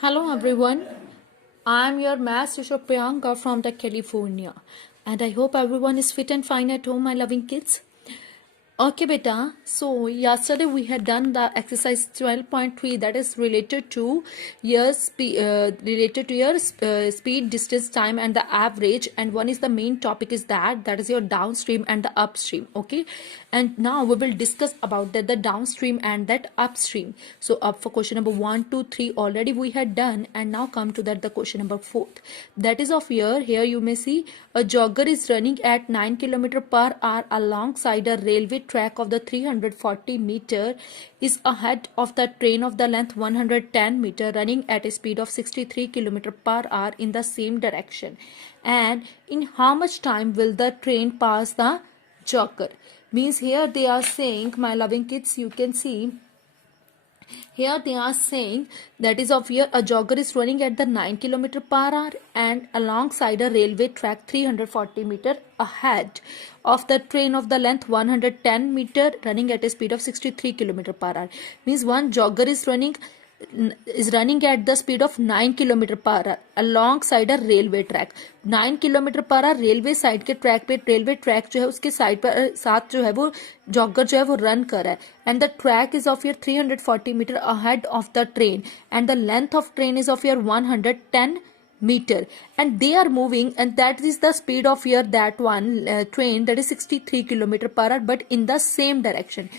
Hello everyone, I am your math teacher Priyanka from the California, and I hope everyone is fit and fine at home, my loving kids. Okay, beta. So yesterday we had done the exercise 12.3 that is related to your speed, distance, time, and the average. And one is the main topic is that is your downstream and the upstream. Okay, and now we will discuss about that the downstream and that upstream. So up for question number 1, 2, 3 already we had done, and now come to that the question number 4. That is of here. Here you may see a jogger is running at 9 km per hour alongside a railway track of the 340 meter is ahead of the train of the length 110 meter running at a speed of 63 km per hour in the same direction. And in how much time will the train pass the jogger? Means here they are saying, my loving kids, you can see here they are saying that is of here a jogger is running at the 9 km per hour and alongside a railway track 340 meter ahead of the train of the length 110 meter running at a speed of 63 km per hour. Means one jogger is running at the speed of 9 km per hour alongside a railway track. 9 km per hour railway side के track पे railway track जो है उसके side पर साथ जो है वो जॉगर जो है वो रन कर रहा है and the track is of your 340 meter ahead of the train and the length of train is of your 110 meter and they are moving and that is the speed of your that one train that is 63 kilometer per hour but in the same direction.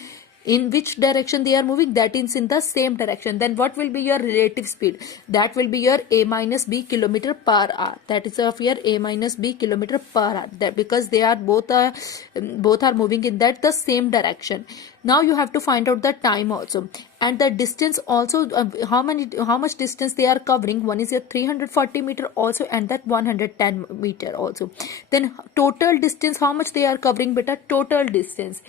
In which direction they are moving? That is in the same direction. Then what will be your relative speed? That will be your a minus b kilometer per hour. That is of your a minus b kilometer per hour. That because they are both are moving in that the same direction. Now you have to find out the time also and the distance also. How much distance they are covering? One is a 340 meter also and that 110 meter also. Then total distance, how much they are covering? Beta, total distance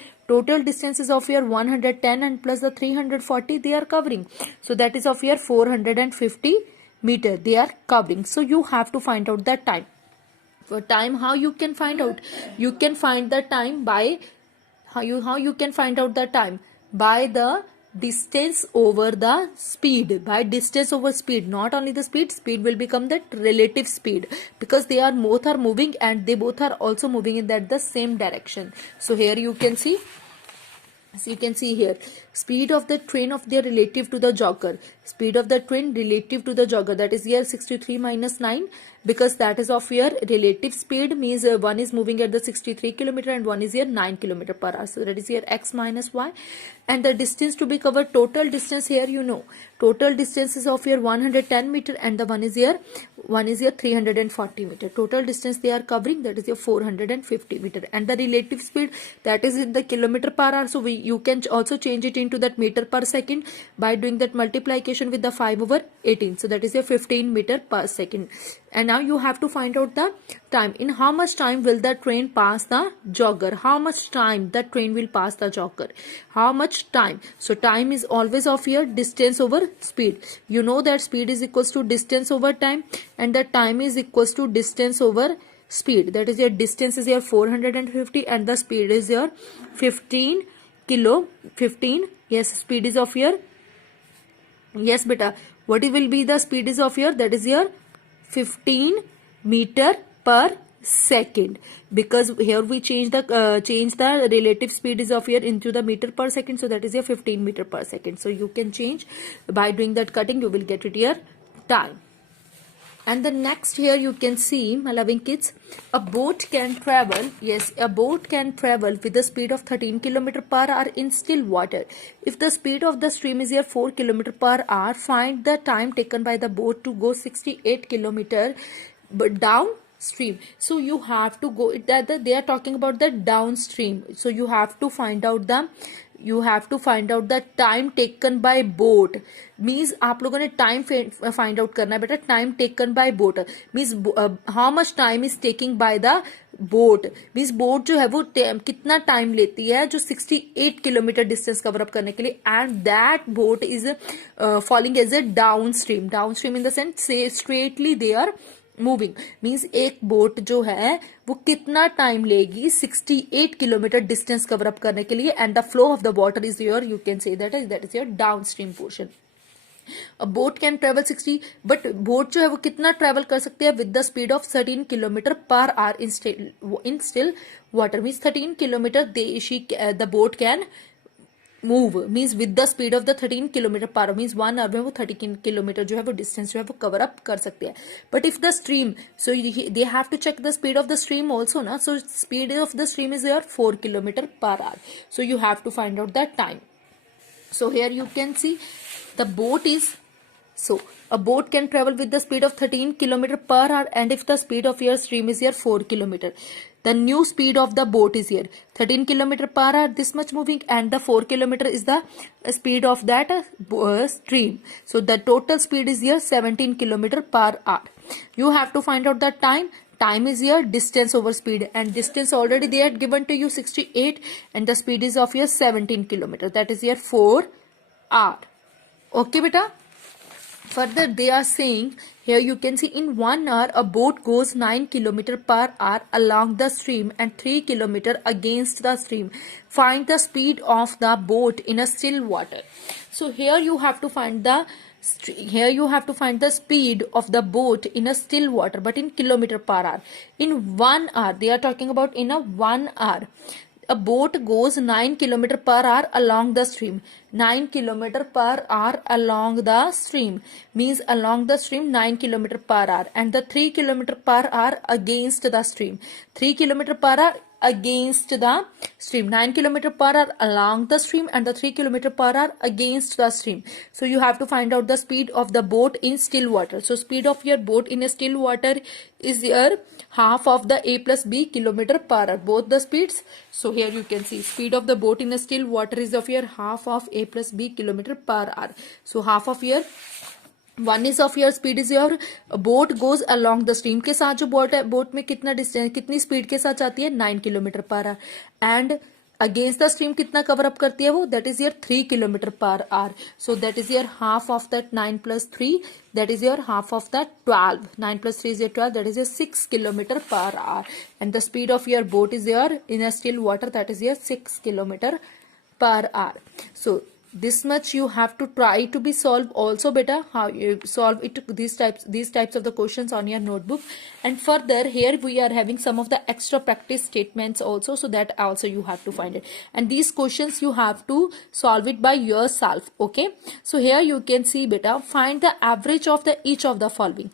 is of your 110 and plus the 340 they are covering, so that is of your 450 meter they are covering. So you have to find out the time. For time, how you can find out? You can find the time by how you can find out the time by the distance over the speed. By distance over speed, not only the speed will become the relative speed because they are both are moving and they both are also moving in that the same direction. So here you can see, as you can see here, speed of the train of their relative to the jogger. Speed of the train relative to the jogger, that is here 63 minus 9 because that is of your relative speed, means one is moving at the 63 kilometer and one is here 9 kilometer per hour. So that is here x minus y and the distance to be covered, total distance here you know. Total distance is of your 110 meter and the one is here 340 meter. Total distance they are covering, that is your 450 meter and the relative speed, that is in the kilometer per hour. So you can also change it into that meter per second by doing that multiplication with the 5/18. So that is your 15 meter per second. And now you have to find out the time. In how much time will the train pass the jogger? How much time the train will pass the jogger? How much time? So time is always of your distance over speed. You know that speed is equals to distance over time and the time is equals to distance over speed. That is your distance is your 450 and the speed is your 15. Yes, speed is of your, yes beta, what will be the speed is of your, that is your 15 meter per second because here we change the relative speed is of here into the meter per second, so that is your 15 meter per second. So you can change by doing that cutting, you will get it here time. And the next here you can see, my loving kids, a boat can travel, yes, a boat can travel with the speed of 13 km per hour in still water. If the speed of the stream is here 4 km per hour, find the time taken by the boat to go 68 km but downstream. So you have to go, they are talking about the downstream. So you have to find out the time taken by boat. Means आप लोगों ने time find out करना है बेटा. Time taken by boat means how much time is taking by the boat. Means boat जो है वो कितना टाइम लेती है जो 68 किलोमीटर डिस्टेंस कवर अप करने के लिए, and that boat is falling as a down stream. Down stream in the sense straightly they are moving. Means एक बोट जो है वो कितना टाइम लेगी 68 किलोमीटर डिस्टेंस कवर अप करने के लिए, and the flow of the water is your, you can say that is your down stream portion. Boat can travel 60, but boat जो है वो कितना ट्रेवल कर सकती है with the speed of 13 kilometer per hour in still water, means 13 kilometer the boat can move, means with the speed of the 13 kilometer per hour, means 1 hour में वो 13 kilometre जो है वो डिस्टेंस जो है वो कवर अप कर सकते हैं. But if the stream, so they have to check the speed of the stream also ना, so speed of the stream is your 4 kilometre per hour, so you have to find out the time. So here you can see the boat is, so a boat can travel with the speed of 13 kilometer per hour, and if the speed of your stream is here 4 kilometer, the new speed of the boat is here 13 kilometer per hour, this much moving, and the 4 kilometer is the speed of that stream. So the total speed is here 17 kilometer per hour. You have to find out the time. Time is here distance over speed, and distance already they had given to you 68, and the speed is of your 17 kilometer, that is here 4 hour. Okay beta. Further they are saying here, you can see in 1 hour a boat goes 9 kilometer per hour along the stream and 3 kilometer against the stream. Find the speed of the boat in a still water. So here you have to find the speed of the boat in a still water, but in kilometer per hour. In 1 hour, they are talking about in a 1 hour, a boat goes 9 kilometer per hour along the stream. 9 kilometer per hour along the stream means along the stream 9 kilometer per hour, and the 3 kilometer per hour against the stream. 3 kilometer per hour against the stream, 9 kilometer per hour along the stream, and the 3 kilometer per hour against the stream. So you have to find out the speed of the boat in still water. So speed of your boat in a still water is your half of the a plus b kilometer per hour, both the speeds. So here you can see speed of the boat in a still water is of your half of a plus b kilometer per hour. So half of your one is of your speed is your boat goes along the stream के साथ जो boat है, boat में कितना distance, कितनी speed के साथ जाती है 9 kilometre per our, and against the stream कितना कवर अप करती है वो, that is your 3 kilometre per hour. So that is your half of that 9 plus 3, that is your half of that 12. 9 plus 3 is your 12, that is your 6 kilometer per hour, and the speed of your boat is your in a still water, that is your 6 kilometer per hour. So this much you have to try to be solve also better, how you solve it, these types of the questions on your notebook. And further here we are having some of the extra practice statements also, so that also you have to find it, and these questions you have to solve it by yourself. Okay, so here you can see beta, find the average of the each of the following.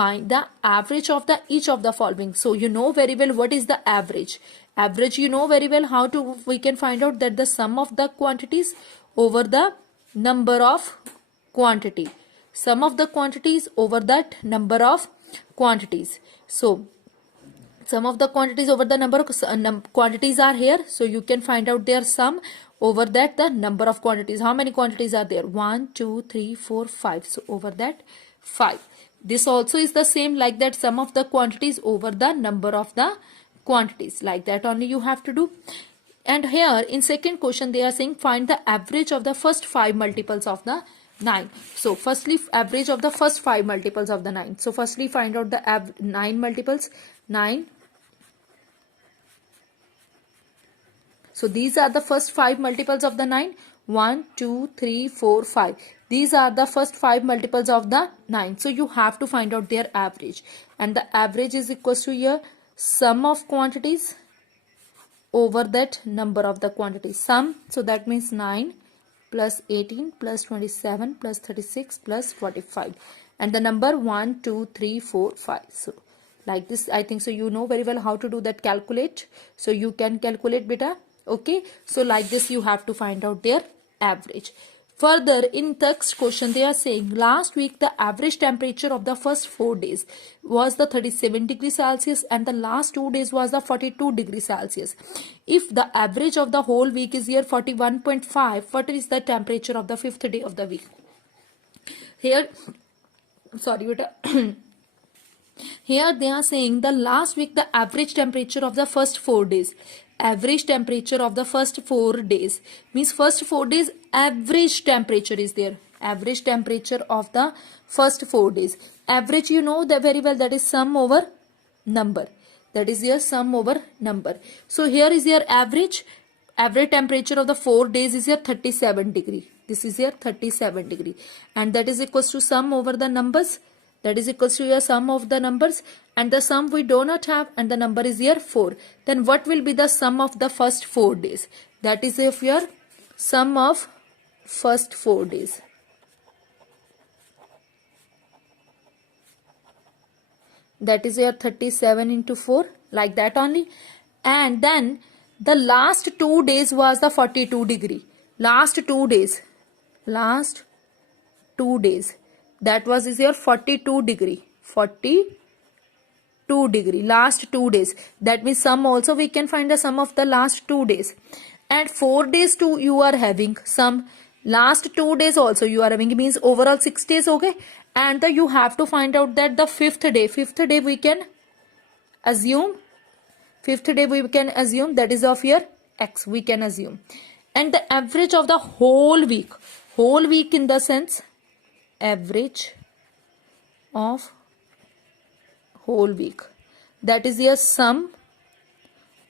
Find the average of the each of the following. So you know very well what is the average. Average you know very well how to, we can find out that the sum of the quantities over the number of quantity, sum of the quantities over that number of quantities. So sum of the quantities over the number of quantities are here, so you can find out their sum over that the number of quantities. How many quantities are there? 1 2 3 4 5, so over that 5. This also is the same like that, sum of the quantities over the number of the quantities, like that only you have to do. And here in second question they are saying find the average of the first 5 multiples of the 9. So firstly average of the first 5 multiples of the 9. So firstly find out the 9 multiples. 9. So these are the first 5 multiples of the 9. 1 2 3 4 5. These are the first 5 multiples of the 9. So you have to find out their average, and the average is equals to your sum of quantities over that number of the quantities. Sum, so that means 9 plus 18 plus 27 plus 36 plus 45, and the number 1 2 3 4 5. So like this, I think so you know very well how to do that, calculate. So you can calculate beta. Okay, so like this you have to find out their average. Further in next question they are saying last week the average temperature of the first 4 days was the 37 degrees Celsius, and the last 2 days was the 42 degrees Celsius. If the average of the whole week is here 41.5, what is the temperature of the 5th day of the week? Here, sorry beta. Here they are saying the last week the average temperature of the first 4 days. Average temperature of the first 4 days means first 4 days average temperature is there. Average temperature of the first 4 days. Average you know that very well, that is sum over number. That is your sum over number. So here is your average. Average temperature of the 4 days is your 37 degree. This is your 37 degree. And that is equals to sum over the numbers. That is equals to your sum of the numbers. And the sum we do not have, and the number is here 4. Then what will be the sum of the first 4 days? That is if your sum of first 4 days. That is your 37 into 4, like that only. And then the last 2 days was the 42 degree. Last 2 days. That was is your 42 degree. 42 degree. Last 2 days. That means sum also we can find the sum of the last 2 days. And 4 days too you are having sum. Last 2 days also you are having, it means overall 6 days, okay. And you have to find out that the fifth day we can assume. That is of your x, we can assume. And the average of the whole week in the sense average of whole week, that is your sum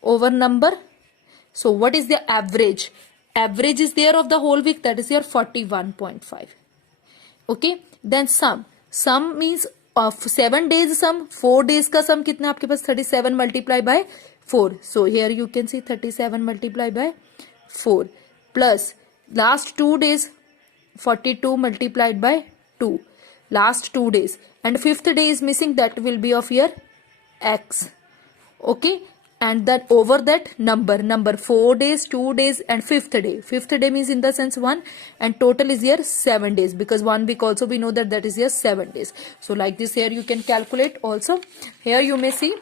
over number. So what is the average? Average is there of the whole week, that is your 41.5. okay. Then sum means of 7 days sum, 4 days का sum कितना आपके पास 37 multiply by 4. So here you can see 37 multiply by 4 plus last 2 days 42 multiplied by 2. Last 2 days, and fifth day is missing, that will be of your x, okay. And then over that number 4 days, 2 days, and fifth day means in the sense 1, and total is here 7 days, because 1 week also we know that is here 7 days. So like this here you can calculate also. Here you may see,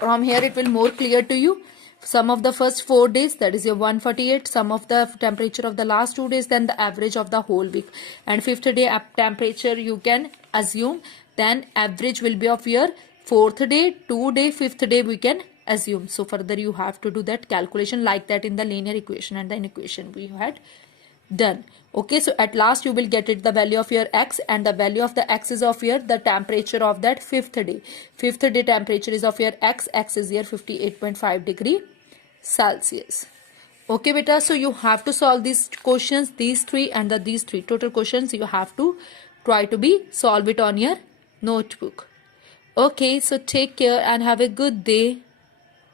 from here it will more clear to you. Sum of the first 4 days, that is your 148. Sum of the temperature of the last 2 days, then the average of the whole week. And fifth day temperature you can assume. Then average will be of your 4th day, 2 day, 5th day we can assume. So further you have to do that calculation like that in the linear equation and the inequation we had done. Okay, so at last you will get it the value of your x, and the value of the x is of your the temperature of that 5th day. 5th day temperature is of your x is here 58.5 degree Celsius. Okay beta, so you have to solve these questions, these three and these three total questions. You have to try to be solve it on your notebook. Okay, so take care and have a good day.